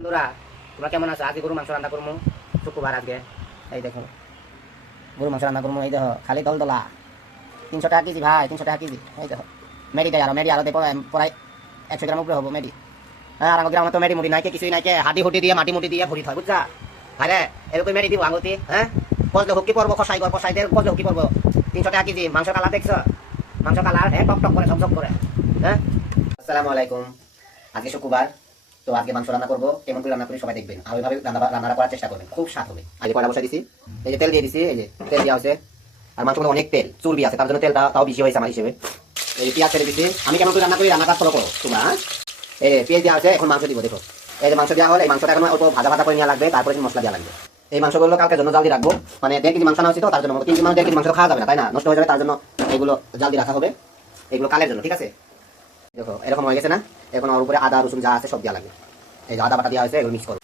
বন্ধুরা তোমরা কেমন আছো? আজকে গরু মাংস রান্না করবো, শুক্রবার আজকে। এই দেখো গরু মাংস রান্না করবো। এই দেখো খালি দল দলা 300 টাকা কেজি ভাই, 300 টাকা কেজি। এই দেখো মেডি দেয়, আরো মেডি আরো দেবো প্রায় 100 গ্রাম উপরে হবো মেডি। হ্যাঁ, আর গ্রামে তো মেডি মুড়ি নাইকে কিছুই নাইকে, হাডি হুটি দিয়ে মাটি মুটি দিয়ে ভরি হয় বুঝছা। আরে এরকম মেডি দিব আঙুতি। হ্যাঁ, কষলে হুকি পড়বো, কষাইদের কষলে হুকি পড়বো। 300 টাকা কেজি মাংস। কালার দেখছো? মাংস কালার হ্যাঁ টক টক করে ঝকঝক করে। হ্যাঁ, আসসালামু আলাইকুম। আজকে শুক্রবার, তো আজকে মাংস রান্না করবো। কেমন করে রান্না করি সবাই দেখবেন, আর ওইভাবে রান্না করার চেষ্টা করবেন, খুব স্বাদ হবে। আগে কড়া বসাই দিছি, এই যে তেল দিয়ে দিছি, এই যে তেল দেওয়া হয়েছে। আর মাংস মধ্যে অনেক তেল চর্বি আছে, তার জন্য তেলটা তাও বেশি হয়েছে আমার হিসেবে। এই যে পেঁয়াজ ছেড়ে দিছি। আমি কেমন করে রান্না করি রান্নাটা ফলো করো তোমরা। এই পেঁয়াজ দেওয়া আছে, এখন মাংস দিব। দেখো এই যে মাংস দেওয়া হলে, এই মাংসটা এখন অল্প ভাজা ভাজা করে নেওয়া লাগবে, তারপরে মশলা দেওয়া লাগবে। এই মাংসগুলো কালকে জন্য জাল দিয়ে রাখবো, মানে 1.5 কেজি মাংস না হচ্ছে তো তার জন্য। 3 কেজি মানে 1.5 কেজি মাংস খাওয়া যাবে না, তাই না, নষ্ট হয়ে যাবে, তার জন্য এগুলো জাল দিয়ে রাখা হবে, এগুলো কালের জন্য, ঠিক আছে। দেখো এরকম হয়ে গেছে না, এখন ওর উপরে আদা রসুন যা আছে সব দেওয়া লাগবে। এই যে আদা বাটা দেওয়া হয়েছে, এগুলো মিক্স করো।